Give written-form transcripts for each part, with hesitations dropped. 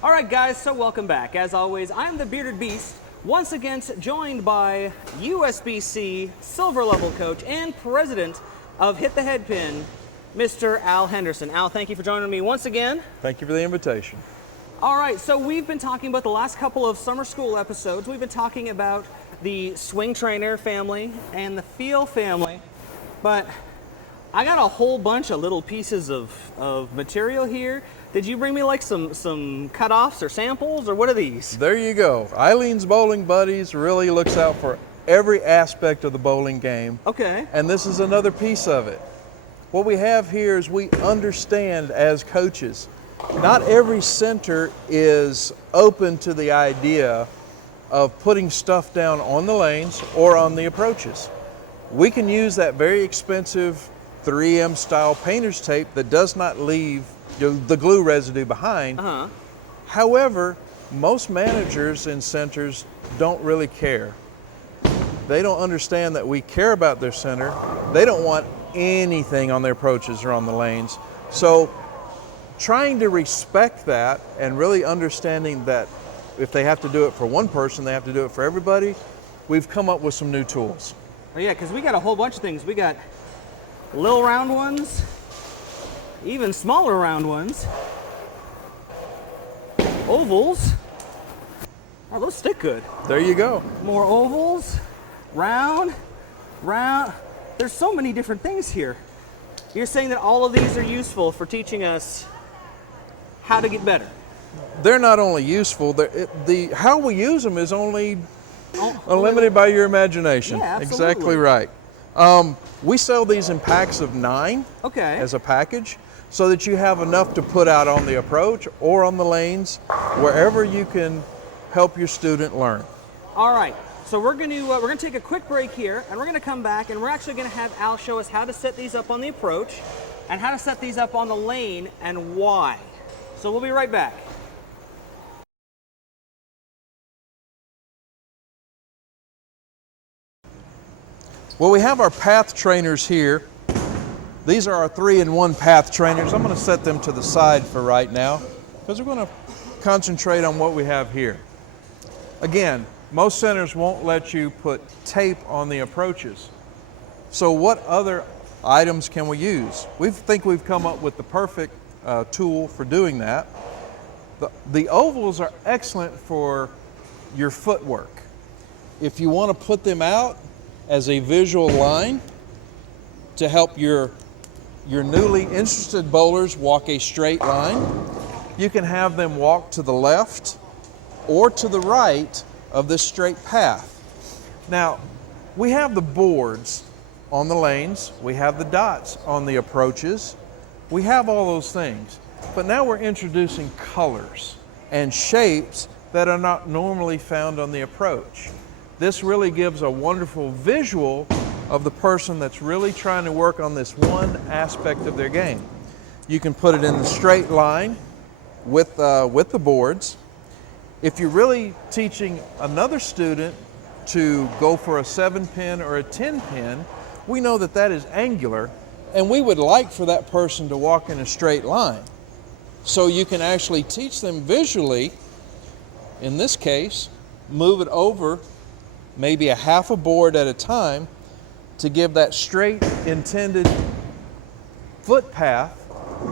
All right, guys, so welcome back. As always, I'm the Bearded Beast, once again joined by USBC silver level coach and president of Hit the Head Pin, Mr. Al Henderson. Al, thank you for joining me once again. Thank you for the invitation. All right, so we've been talking about the last couple of summer school episodes. We've been talking about the swing trainer family and the feel family, but I got a whole bunch of little pieces of material here. Did you bring me like some cut-offs or samples, or what are these? There you go. Eileen's Bowling Buddies really looks out for every aspect of the bowling game. Okay. And this is another piece of it. What we have here is we understand as coaches, not every center is open to the idea of putting stuff down on the lanes or on the approaches. We can use that very expensive 3M style painter's tape that does not leave the glue residue behind. However, most managers in centers don't really care. They don't understand that we care about their center. They don't want anything on their approaches or on the lanes. So trying to respect that and really understanding that if they have to do it for one person, they have to do it for everybody, we've come up with some new tools. Oh yeah, because we got a whole bunch of things. We got little round ones, even smaller round ones, ovals. Oh, those stick good. There you go. More ovals, round. There's so many different things here. You're saying that all of these are useful for teaching us how to get better. They're not only useful, how we use them is only unlimited by your imagination. Yeah, exactly right. We sell these in packs of 9 as a package, so that you have enough to put out on the approach or on the lanes, wherever you can help your student learn. All right, so we're going to take a quick break here, and we're going to come back, and we're actually going to have Al show us how to set these up on the approach and how to set these up on the lane and why. So we'll be right back. Well, we have our path trainers here. These are our 3-in-1 path trainers. I'm going to set them to the side for right now because we're going to concentrate on what we have here. Again, most centers won't let you put tape on the approaches. So what other items can we use? We think we've come up with the perfect tool for doing that. The ovals are excellent for your footwork. If you want to put them out as a visual line to help your newly interested bowlers walk a straight line, you can have them walk to the left or to the right of this straight path. Now, we have the boards on the lanes, we have the dots on the approaches, we have all those things, but now we're introducing colors and shapes that are not normally found on the approach. This really gives a wonderful visual of the person that's really trying to work on this one aspect of their game. You can put it in the straight line with the boards. If you're really teaching another student to go for a 7-pin or a 10-pin, we know that that is angular, and we would like for that person to walk in a straight line. So you can actually teach them visually, in this case, move it over maybe a half a board at a time to give that straight intended foot path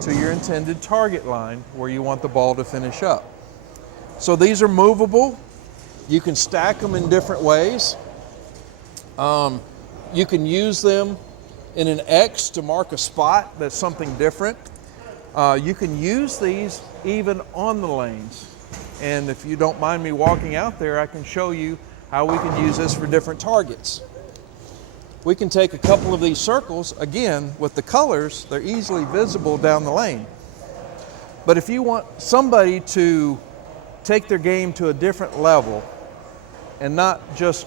to your intended target line where you want the ball to finish up. So these are movable. You can stack them in different ways. You can use them in an X to mark a spot that's something different. You can use these even on the lanes. And if you don't mind me walking out there, I can show you how we can use this for different targets. We can take a couple of these circles, again, with the colors, they're easily visible down the lane. But if you want somebody to take their game to a different level and not just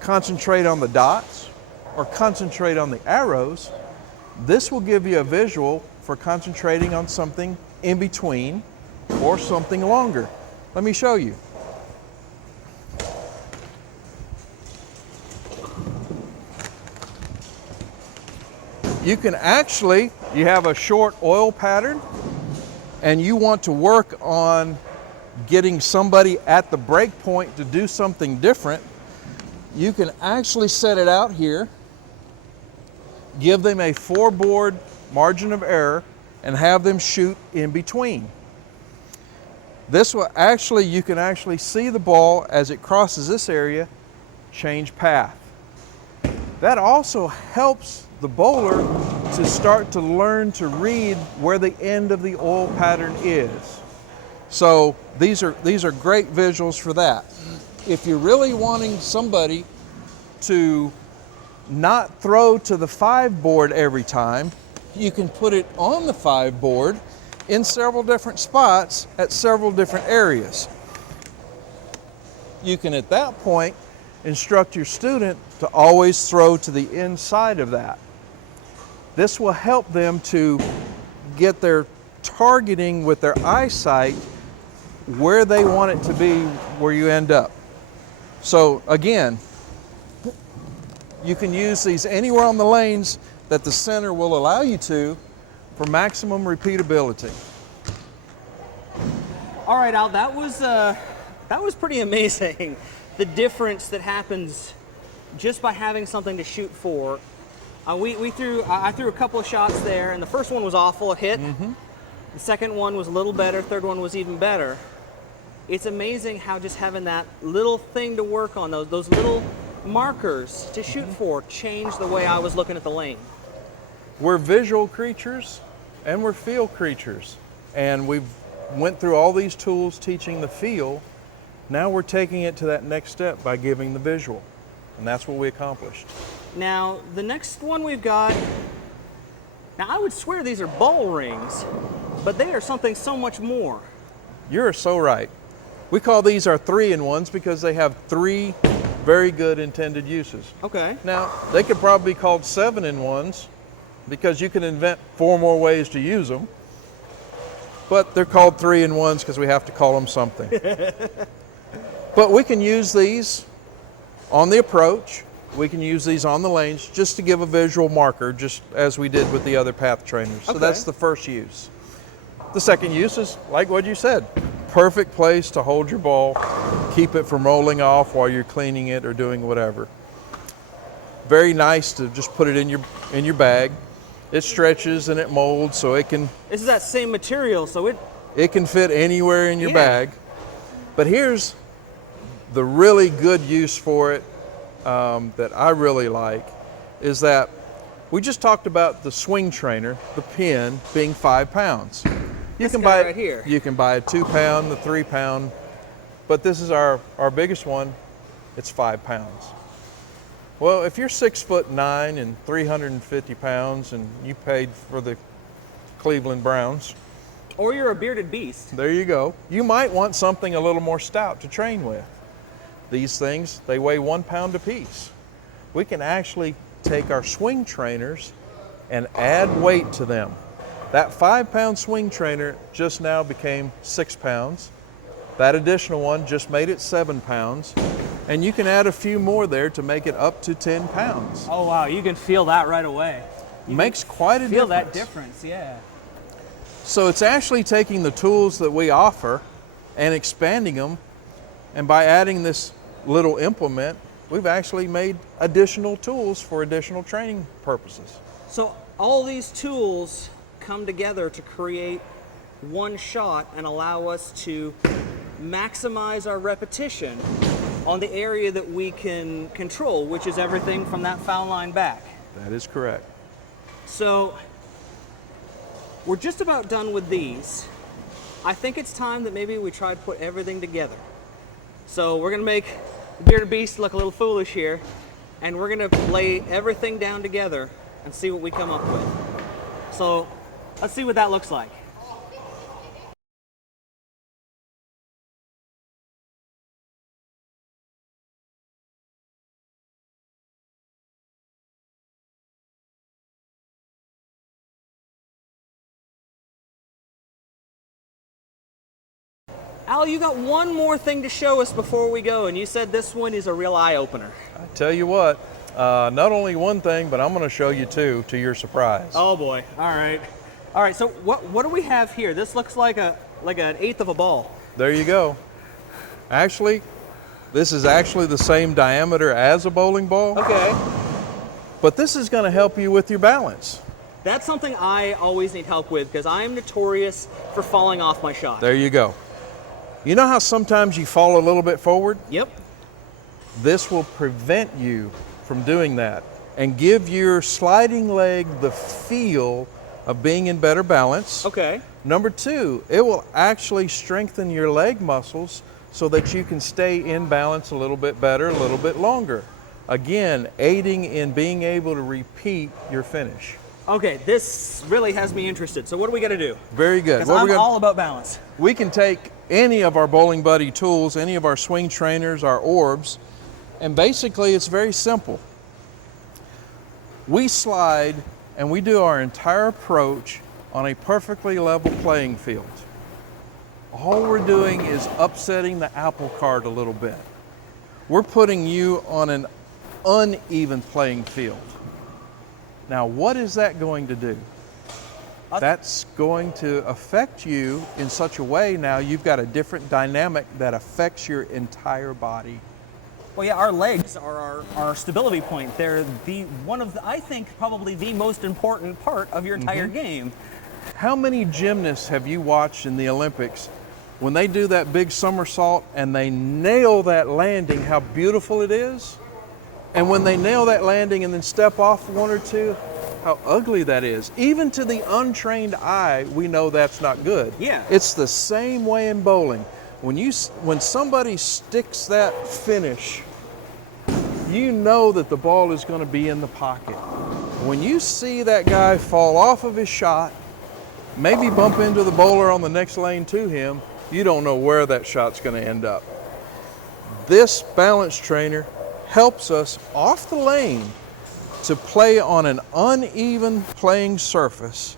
concentrate on the dots or concentrate on the arrows, this will give you a visual for concentrating on something in between or something longer. Let me show you. You can actually, you have a short oil pattern and you want to work on getting somebody at the break point to do something different, you can actually set it out here, give them a 4-board margin of error, and have them shoot in between. This will actually, you can actually see the ball as it crosses this area change path. That also helps the bowler to start to learn to read where the end of the oil pattern is. So these are great visuals for that. If you're really wanting somebody to not throw to the 5-board every time, you can put it on the 5-board in several different spots at several different areas. You can at that point instruct your student to always throw to the inside of that. This will help them to get their targeting with their eyesight where they want it to be, where you end up. So again, you can use these anywhere on the lanes that the center will allow you to for maximum repeatability. All right, Al, that was pretty amazing. The difference that happens just by having something to shoot for. I threw a couple of shots there, and the first one was awful, it hit. The second one was a little better, third one was even better. It's amazing how just having that little thing to work on, those little markers to shoot for, changed the way I was looking at the lane. We're visual creatures and we're feel creatures, and we've went through all these tools teaching the feel. Now we're taking it to that next step by giving the visual, and that's what we accomplished. Now the next one we've got, now I would swear these are ball rings, but they are something so much more. You're so right. We call these our 3-in-1s because they have 3 very good intended uses. Okay. Now they could probably be called 7-in-1s because you can invent 4 more ways to use them, but they're called 3-in-1s because we have to call them something. But we can use these on the approach, we can use these on the lanes just to give a visual marker, just as we did with the other path trainers. So that's the first use. The second use is like what you said, perfect place to hold your ball, keep it from rolling off while you're cleaning it or doing whatever. Very nice to just put it in your bag. It stretches and it molds, so it can. This is that same material, so it can fit anywhere in your bag. But here's the really good use for it that I really like, is that we just talked about the swing trainer, the pin, being 5 pounds. You can buy it right here. You can buy a 2-pound, the 3-pound, but this is our biggest one. It's 5 pounds. Well, if you're 6'9" and 350 pounds, and you paid for the Cleveland Browns, or you're a bearded beast. There you go. You might want something a little more stout to train with. These things, they weigh 1 pound apiece. We can actually take our swing trainers and add weight to them. That 5-pound swing trainer just now became 6 pounds. That additional one just made it 7 pounds. And you can add a few more there to make it up to 10 pounds. Oh wow, you can feel that right away. Makes quite a difference. Feel that difference, yeah. So it's actually taking the tools that we offer and expanding them, and by adding this little implement, we've actually made additional tools for additional training purposes. So all these tools come together to create one shot and allow us to maximize our repetition on the area that we can control, which is everything from that foul line back. That is correct. So we're just about done with these. I think it's time that maybe we try to put everything together. So we're gonna make the bearded beast look a little foolish here, and we're gonna lay everything down together and see what we come up with. So let's see what that looks like. Al, you got one more thing to show us before we go, and you said this one is a real eye-opener. I tell you what, not only one thing, but I'm going to show you 2 to your surprise. Oh boy! All right, so what do we have here? This looks like an eighth of a ball. There you go. Actually, this is actually the same diameter as a bowling ball, Okay. but this is going to help you with your balance. That's something I always need help with because I'm notorious for falling off my shot. There you go. You know how sometimes you fall a little bit forward? Yep. This will prevent you from doing that and give your sliding leg the feel of being in better balance. Okay. Number two, it will actually strengthen your leg muscles so that you can stay in balance a little bit better, a little bit longer. Again, aiding in being able to repeat your finish. Okay, this really has me interested. So what do we got to do? Very good. Because I'm all about balance. We can take any of our Bowling Buddy tools, any of our swing trainers, our orbs, and basically it's very simple. We slide and we do our entire approach on a perfectly level playing field. All we're doing is upsetting the apple cart a little bit. We're putting you on an uneven playing field. Now, what is that going to do? That's going to affect you in such a way now you've got a different dynamic that affects your entire body. Well, yeah, our legs are our stability point. They're I think, probably the most important part of your entire game. How many gymnasts have you watched in the Olympics when they do that big somersault and they nail that landing, how beautiful it is? And when they nail that landing and then step off one or two, how ugly that is. Even to the untrained eye, we know that's not good. Yeah. It's the same way in bowling. When somebody sticks that finish, you know that the ball is going to be in the pocket. When you see that guy fall off of his shot, maybe bump into the bowler on the next lane to him, you don't know where that shot's going to end up. This balance trainer helps us off the lane to play on an uneven playing surface,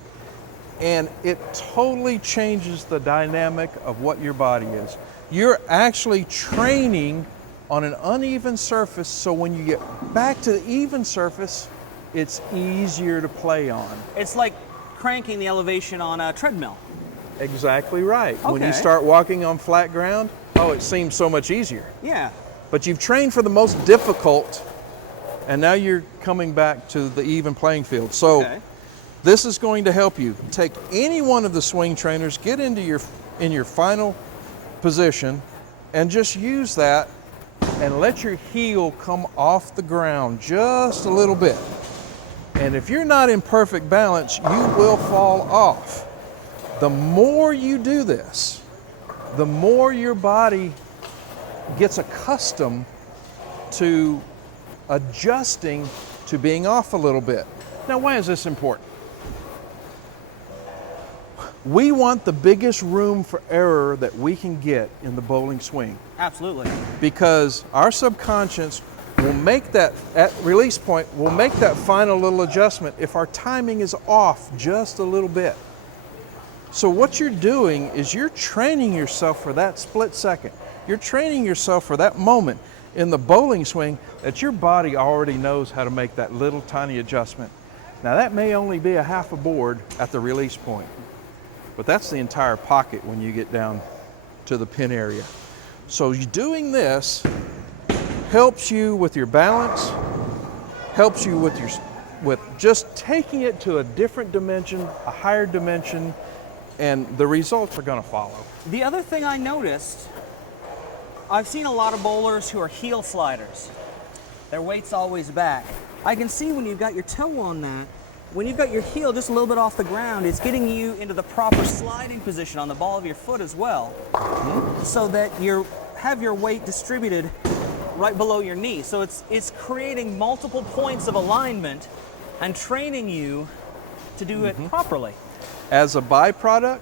and it totally changes the dynamic of what your body is. You're actually training on an uneven surface, so when you get back to the even surface, it's easier to play on. It's like cranking the elevation on a treadmill. Exactly right. When you Okay. start walking on flat ground, oh, it seems so much easier. Yeah. But you've trained for the most difficult, and now you're coming back to the even playing field. So Okay. this is going to help you. Take any one of the swing trainers, get into your final position, and just use that and let your heel come off the ground just a little bit. And if you're not in perfect balance, you will fall off. The more you do this, the more your body gets accustomed to adjusting to being off a little bit. Now, why is this important? We want the biggest room for error that we can get in the bowling swing, Absolutely. because our subconscious will make that, at release point, will make that final little adjustment if our timing is off just a little bit. So what you're doing is you're training yourself for that split second. You're training yourself for that moment in the bowling swing that your body already knows how to make that little tiny adjustment. Now that may only be a half a board at the release point, but that's the entire pocket when you get down to the pin area. So doing this helps you with your balance, helps you with just taking it to a different dimension, a higher dimension, and the results are going to follow. The other thing I noticed, I've seen a lot of bowlers who are heel sliders. Their weight's always back. I can see when you've got your toe on that, when you've got your heel just a little bit off the ground, it's getting you into the proper sliding position on the ball of your foot as well, so that you have your weight distributed right below your knee. So it's creating multiple points of alignment and training you to do it properly. As a byproduct,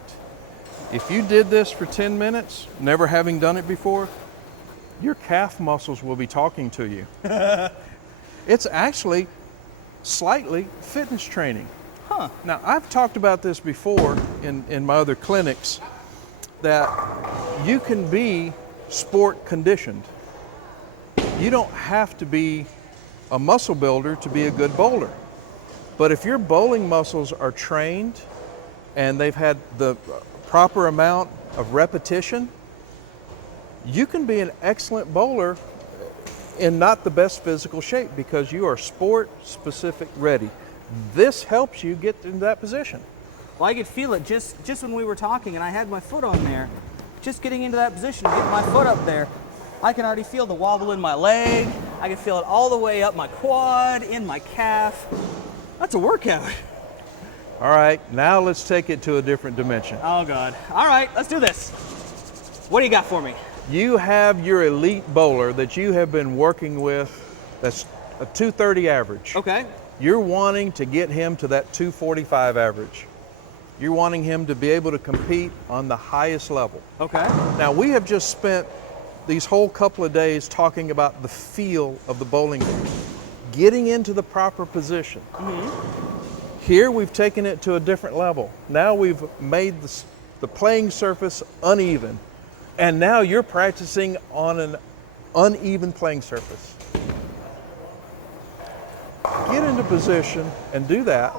if you did this for 10 minutes, never having done it before, your calf muscles will be talking to you. It's actually slightly fitness training. Huh. Now, I've talked about this before in my other clinics, that you can be sport conditioned. You don't have to be a muscle builder to be a good bowler. But if your bowling muscles are trained and they've had the proper amount of repetition, you can be an excellent bowler in not the best physical shape because you are sport-specific ready. This helps you get into that position. Well, I could feel it just when we were talking and I had my foot on there. Just getting into that position, getting my foot up there, I can already feel the wobble in my leg. I can feel it all the way up my quad, in my calf. That's a workout. All right, now let's take it to a different dimension. Oh God. All right, let's do this. What do you got for me? You have your elite bowler that you have been working with that's a 230 average. Okay. You're wanting to get him to that 245 average. You're wanting him to be able to compete on the highest level. Okay. Now, we have just spent these whole couple of days talking about the feel of the bowling game, getting into the proper position. Mm-hmm. Here, we've taken it to a different level. Now we've made the playing surface uneven, and now you're practicing on an uneven playing surface. Get into position and do that.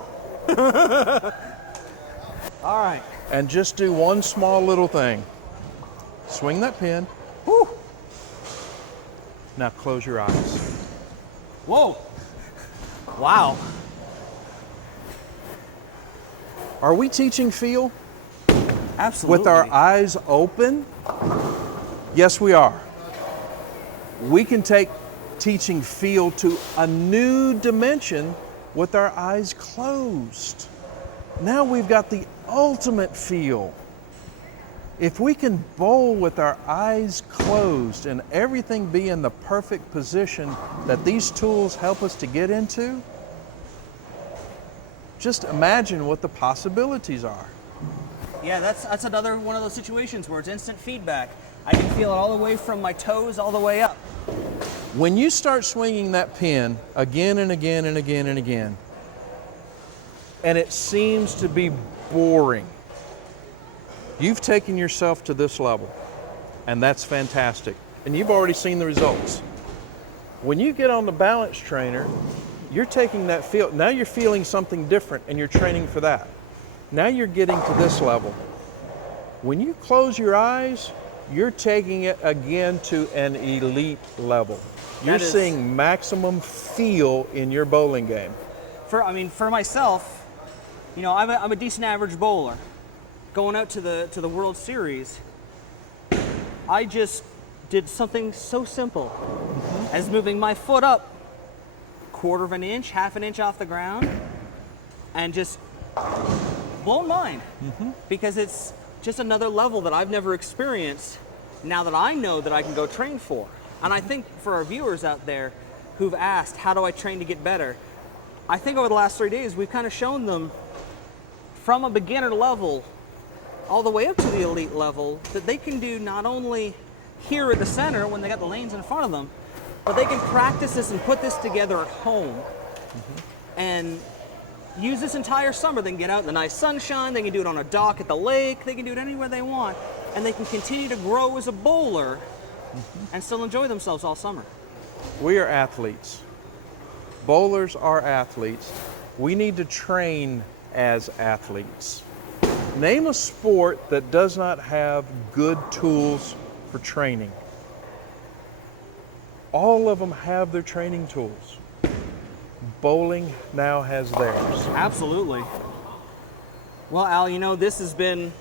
All right. And just do one small little thing. Swing that pin. Whew. Now close your eyes. Whoa. Wow. Are we teaching feel? Absolutely. With our eyes open? Yes, we are. We can take teaching feel to a new dimension with our eyes closed. Now we've got the ultimate feel. If we can bowl with our eyes closed and everything be in the perfect position that these tools help us to get into, just imagine what the possibilities are. Yeah, that's another one of those situations where it's instant feedback. I can feel it all the way from my toes all the way up. When you start swinging that pin again and again and again and again, and it seems to be boring, you've taken yourself to this level, and that's fantastic. And you've already seen the results. When you get on the balance trainer, you're taking that feel, now you're feeling something different and you're training for that. Now you're getting to this level. When you close your eyes, you're taking it again to an elite level. You're seeing maximum feel in your bowling game. For myself, you know, I'm a decent average bowler. Going out to the World Series, I just did something so simple as moving my foot up 1/4 of an inch, 1/2 an inch off the ground, and just blown mind because it's just another level that I've never experienced now that I know that I can go train for. And I think for our viewers out there who've asked, how do I train to get better? I think over the last 3 days, we've kind of shown them from a beginner level all the way up to the elite level that they can do not only here at the center when they got the lanes in front of them, but they can practice this and put this together at home and use this entire summer. They can get out in the nice sunshine, they can do it on a dock at the lake, they can do it anywhere they want, and they can continue to grow as a bowler and still enjoy themselves all summer. We are athletes. Bowlers are athletes. We need to train as athletes. Name a sport that does not have good tools for training. All of them have their training tools. Bowling now has theirs. Absolutely. Well, Al, you know, this has been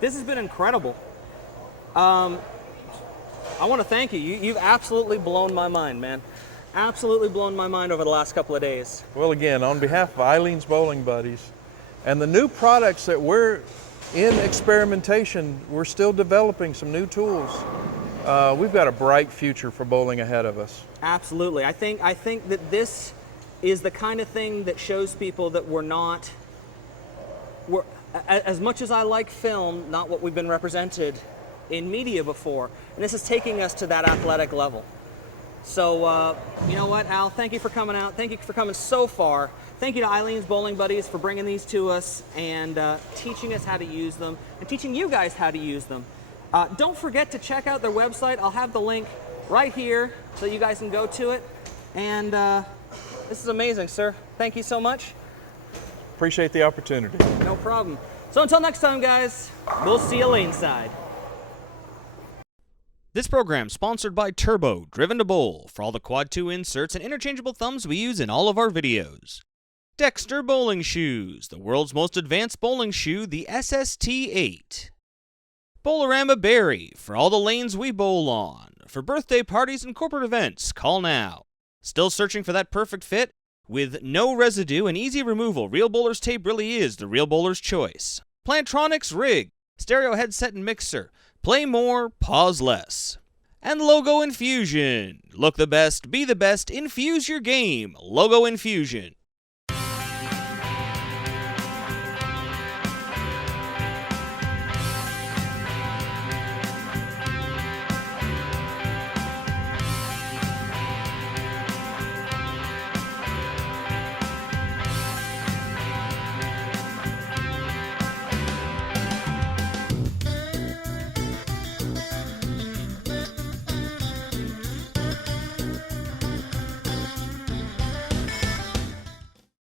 incredible. I want to thank you. You've absolutely blown my mind, man. Absolutely blown my mind over the last couple of days. Well, again, on behalf of Eileen's Bowling Buddies and the new products that we're in experimentation, we're still developing some new tools. We've got a bright future for bowling ahead of us. Absolutely. I think that this is the kind of thing that shows people that we're as much as I like film, not what we've been represented in media before. And this is taking us to that athletic level. So, you know what, Al, thank you for coming out. Thank you for coming so far. Thank you to Eileen's Bowling Buddies for bringing these to us and teaching us how to use them and teaching you guys how to use them. Don't forget to check out their website. I'll have the link right here so you guys can go to it. And this is amazing, sir. Thank you so much. Appreciate the opportunity. No problem. So until next time, guys, we'll see you laneside. This program sponsored by Turbo, Driven to Bowl, for all the Quad 2 inserts and interchangeable thumbs we use in all of our videos. Dexter Bowling Shoes, the world's most advanced bowling shoe, the SST-8. Bowlerama Berry, for all the lanes we bowl on. For birthday parties and corporate events, call now. Still searching for that perfect fit? With no residue and easy removal, Real Bowler's tape really is the Real Bowler's choice. Plantronics Rig, stereo headset and mixer. Play more, pause less. And Logo Infusion. Look the best, be the best, infuse your game. Logo Infusion.